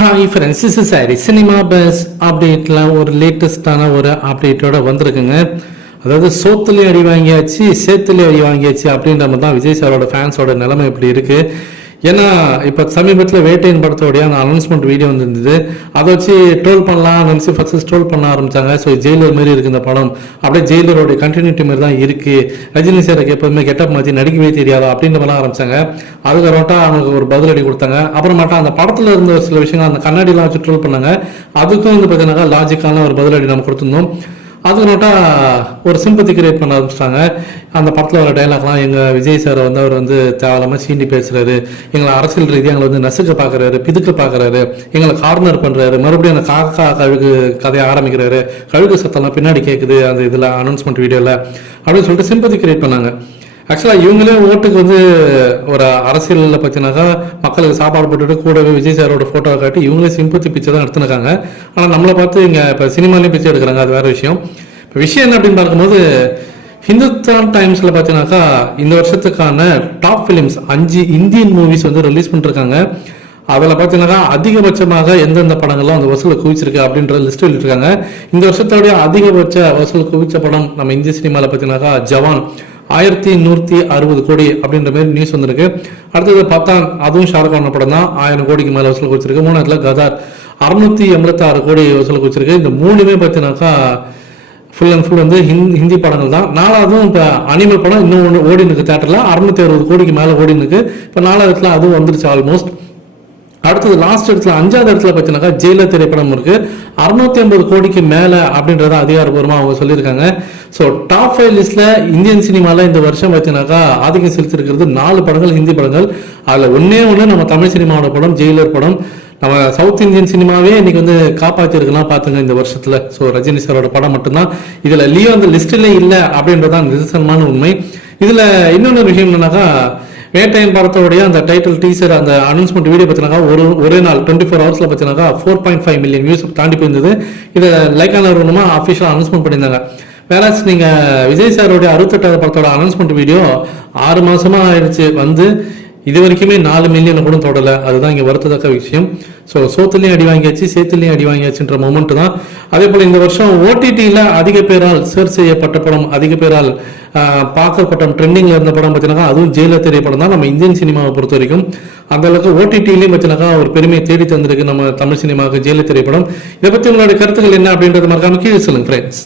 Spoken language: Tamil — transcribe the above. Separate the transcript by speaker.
Speaker 1: ஹாய் ஃப்ரெண்ட்ஸ் இஸ் சாரி சினிமா பஸ் அப்டேட்டில் ஒரு லேட்டஸ்டான ஒரு அப்டேட்டோட வந்திருக்குங்க. அதாவது சோத்துலேயும் அடி வாங்கியாச்சு சேத்துலேயும் அடி வாங்கியாச்சு அப்படின்ற மாதிரி தான் விஜய் சாரோட ஃபேன்ஸோட நிலைமை இப்படி இருக்கு. ஏன்னா இப்போ சமீபத்தில் வேட்டையின் படத்தோடைய அந்த அனௌன்ஸ்மெண்ட் வீடியோ வந்திருந்தது. அதை வச்சு ட்ரோல் பண்ணலாம் நினச்சி ஃபர்ஸ்ட் ட்ரோல் பண்ண ஆரம்பிச்சாங்க. ஸோ ஜெயிலர் மாதிரி இருக்குது இந்த படம். அப்படியே ஜெயிலரோட கண்டினியூட்டி மாதிரி தான் இருக்குது ரஜினி சாருக்கு எப்போதுமே கெட்டப் மாற்றி நடிக்கவே தெரியாதா அப்படின்ற மாதிரிலாம் ஆரம்பித்தாங்க அதுக்கப்புறமாட்டா அவங்களுக்கு ஒரு பதிலடி கொடுத்தாங்க. அப்புறமாட்டா அந்த படத்தில் இருந்த ஒரு சில விஷயங்கள் அந்த கண்ணாடிலாம் வச்சு ட்ரோல் பண்ணாங்க. அதுக்கும் வந்து பார்த்தீங்கன்னா லாஜிக்கான ஒரு பதிலடி நம்ம கொடுத்துருந்தோம். அது நோட்டா ஒரு சிம்பத்தி கிரியேட் பண்ண ஆரம்பிச்சிட்டாங்க. அந்த படத்தில் வர டைலாக்லாம் எங்கள் விஜய் சார் வந்து அவர் வந்து தேவையில்லாமல் சீண்டி பேசுகிறாரு எங்களை அரசியல் ரீதியாக எங்களை வந்து நசுக்க பார்க்குறாரு பிதுக்க பார்க்குறாரு எங்களை கார்னர் பண்ணுறாரு மறுபடியும் அந்த காக்கா கழுகு கதையை ஆரம்பிக்கிறாரு. கழுகு சத்தம்லாம் பின்னாடி கேட்குது அந்த இதில் அனௌன்ஸ்மெண்ட் வீடியோவில் அப்படின்னு சொல்லிட்டு சிம்பத்தி கிரியேட் பண்ணாங்க. ஆக்சுவலாக இவங்களே ஓட்டுக்கு வந்து ஒரு அரசியலில் பார்த்தீங்கன்னாக்கா மக்களுக்கு சாப்பாடு போட்டுட்டு கூடவே விஜய் சாரோட ஃபோட்டோ காட்டி இவங்களே சிம்பத்தி பிச்சை தான் எடுத்துருக்காங்க. ஆனால் நம்மளை பார்த்து இங்கே இப்போ சினிமாலேயும் பிச்சை எடுக்கிறாங்க. அது வேற விஷயம். இப்போ விஷயம் என்ன அப்படின்னு பார்க்கும்போது ஹிந்துஸ்தான் டைம்ஸில் பார்த்தீங்கன்னாக்கா இந்த வருஷத்துக்கான டாப் ஃபிலிம்ஸ் அஞ்சு இந்தியன் மூவிஸ் வந்து ரிலீஸ் பண்ணிருக்காங்க. அதில் பார்த்தீங்கன்னா அதிகபட்சமாக எந்தெந்த படங்கள்லாம் அந்த வசூலை குவிச்சிருக்கு அப்படின்ற லிஸ்ட் எழுதிருக்காங்க இந்த வருஷத்தோடைய அதிகபட்ச வசூல் குவிச்ச படம் நம்ம இந்திய சினிமாவில் பார்த்தீங்கன்னாக்கா ஜவான். ஆயிரத்தி நூற்றி அறுபது கோடி அப்படின்ற மாதிரி நியூஸ் வந்திருக்கு. அடுத்தது பத்தான் அதுவும் ஷாருக்கான படம் தான். ஆயிரம் கோடிக்கு மேலே வசூல் குவிச்சிருக்கு. மூணாவதுல கதார். அறுநூத்தி எண்பத்தாறு கோடி வசூல் குறிச்சிருக்கு இந்த மூணுமே பார்த்தீங்கன்னாக்கா ஃபுல் அண்ட் ஃபுல் வந்து ஹிந்தி ஹிந்தி படங்கள் தான். நாலாவதும் இப்போ அனிமல் படம் இன்னும் ஒன்று ஓடின்னு இருக்கு தேட்டரில் அறுநூத்தி அறுபது கோடிக்கு மேலே ஓடின்னு இருக்கு. இப்போ நாலாவதுல அதுவும் வந்துருச்சு ஆல்மோஸ்ட் அடுத்தது லாஸ்ட் இடத்துல அஞ்சாவது இடத்துல பார்த்தீங்கன்னாக்கா ஜெயிலர் திரைப்படம் இருக்கு. அறுநூத்தி ஐம்பது கோடிக்கு மேல அப்படின்றத அதிகாரப்பூர்வமா அவங்க சொல்லியிருக்காங்க. ஸோ டாப் ஃபைவ் லிஸ்ட்ல இந்தியன் சினிமால இந்த வருஷம் பார்த்தீங்கன்னாக்கா ஆதிக்கம் செலுத்திருக்கிறது நாலு படங்கள் ஹிந்தி படங்கள். அதுல ஒன்னே ஒன்று நம்ம தமிழ் சினிமாவோட படம் ஜெயிலர் படம். நம்ம சவுத் இந்தியன் சினிமாவே இன்னைக்கு வந்து காப்பாற்றிருக்கலாம் பார்த்துங்க இந்த வருஷத்துல. ஸோ ரஜினி சாரோட படம் மட்டும்தான். இதுல லியோ அந்த லிஸ்ட்ல இல்லை அப்படின்றதான் நிதர்சனமான உண்மை. இதுல இன்னொன்று விஷயம் என்னன்னாக்கா வேட்டையன் படத்தோடைய அந்த டைட்டில் டீசர் அந்த அனௌன்ஸ்மெண்ட் வீடியோ பார்த்தீங்கன்னா ஒரு ஒரே நாள் டுவெண்ட்டி ஃபோர் ஹவர்ஸில் பார்த்தீங்கன்னா four point five million views தாண்டி போயிருந்தது. இதை லைக்கான நிறுவனமா அஃபிஷியலாக அனௌன்ஸ்மெண்ட் பண்ணியிருந்தாங்க. வேலாஸ் நீங்கள் விஜய் சாரோடைய அறுபத்தெட்டாவது படத்தோட அனௌன்ஸ்மெண்ட் வீடியோ ஆறு மாதமாக ஆயிடுச்சு. வந்து இது வரைக்குமே நாலு மில்லியனை கூட தொடலை. அதுதான் இங்கே வருத்தத்தக்க விஷயம். ஸோ சோத்துலேயும் அடி வாங்கியாச்சு சேத்துலேயும் அடி வாங்கியாச்சுன்ற மூமெண்ட் தான். அதே போல் இந்த வருஷம் ஓடிடியில் அதிக பேரால் சர்ச் செய்யப்பட்ட படம் அதிக பேரால் பார்க்கப்பட்ட ட்ரெண்டிங்கில் இருந்த படம் பார்த்தீங்கன்னா அதுவும் ஜெயில திரைப்படம் படம் தான். நம்ம இந்தியன் சினிமாவை பொறுத்த வரைக்கும் அந்த அளவுக்கு ஓடிடிலையும் பார்த்தீங்கன்னாக்கா ஒரு பெருமையை தேடி தந்திருக்கு நம்ம தமிழ் சினிமாவுக்கு ஜெயில திரைப்படம் இதை பற்றி உங்களுடைய கருத்துக்கள் என்ன அப்படின்றது மறக்காம கீழே சொல்லுங்க ஃப்ரெண்ட்ஸ்